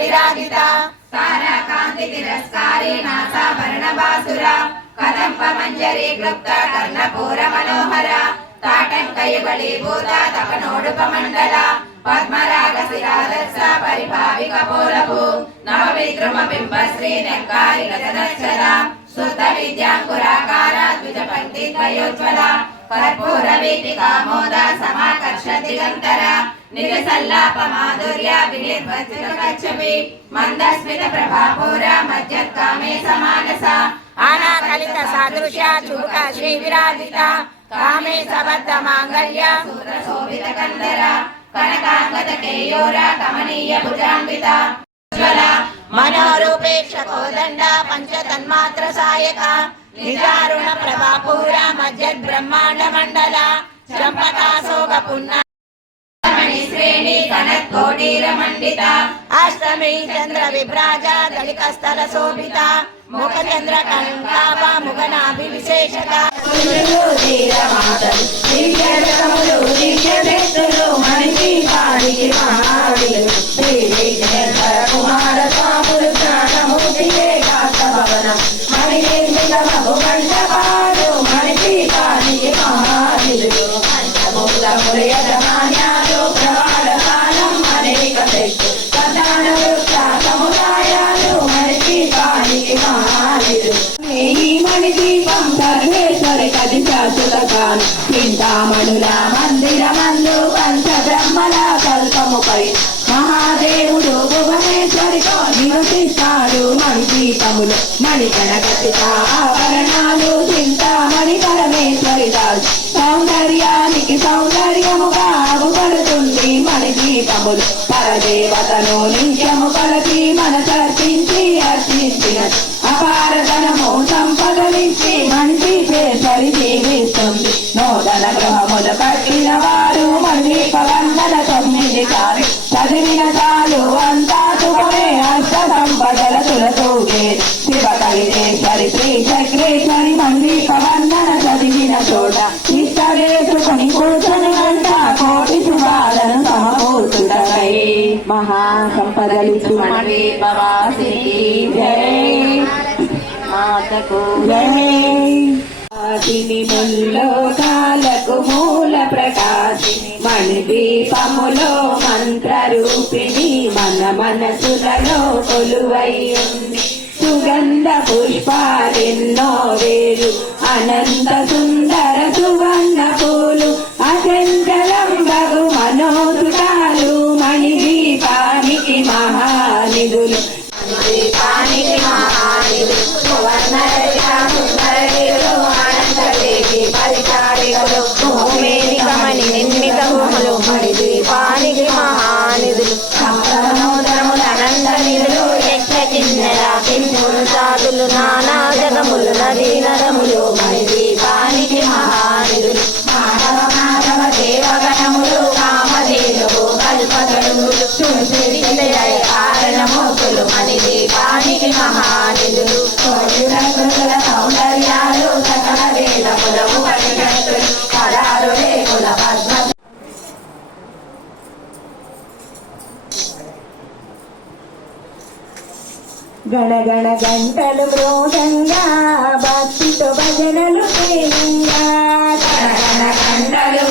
విరాజిత తారకాంతి తిరస్కారి నాసాభరణ బాసుర కదంబ మంజరి క్లుప్త కర్ణపూర మనోహర. తాటంకయుగళి భూత తపనోడుప మండల పద్మరాగ శిరాదర్శ పరిభావిక పోలభు. నవవిక్రమ బింబ శ్రీ నెక్కారి గజనక్షర. శుద్ధ విద్యాంకురాకార ద్విజ పంక్తి ద్వయోజ్వల కర్పూర వీటి కామోద సమాకర్ష దిగంతర. నిజ మాధుర్య మందస్మిత ప్రభాపూర సమానస. సాదృశ్య చురుక శ్రీ విరాజిత కామే సబద్ధ మాంగళ్య సూత్ర శోభిత కందర కేయోర కమనీయ భుజాన్విత మనోరూపేక్ష కోదండ పంచ తన్మాత్ర సాయక నిజారుణ ప్రభాపూర మధ్య బ్రహ్మాండ మండల చంపకాశోక పున్న శ్రేణి కనత్కోటీర మండిత అష్టమి చంద్ర విభ్రాజ దళిక స్థల శోభిత. ముఖ చంద్ర కంకాప ముఖనాభి విశేషత మణి చింతామణుల మందిరమందు పంచ బ్రహ్మల కల్పముపై మహాదేవుడు భువనేశ్వరితో నివసిస్తాడు మణి దీపములు మణి గణగతిత ఆభరణాలు చింతామణి పరమేశ్వరి సౌందర్యానికి సౌందర్యముగా అగుపడుతుంది మణి దీపములు పరదేవతను నిత్యము కలిపి మన సర్పించి అర్చించిన అపార చదివిన చాలు అంతా సుఖమే అష్ట సంపదల తులతూగే శివ కలితేశ్వరి శ్రీ చక్రేశ్వరి మళ్ళీ పవందన చదివిన చోట ఇష్టవేసుకొని కూర్చొని అంట కోటి శుభాలను సమకూర్చుటకై మహాసంపదలిచ్చు మణి భవాసిని జై. మాతకు జై. మూల ప్రకాశిని మణి దీపములో మంత్ర రూపిణి మన మనసులలో కొలువై ఉంది. సుగంధ పుష్పాలెన్నో వేలు అనంత సుందర సువర్ణ పూలు గణగణ గంటలు మృదంగా భక్తితో భజనలు చేయంగా. గణగణ గంటలు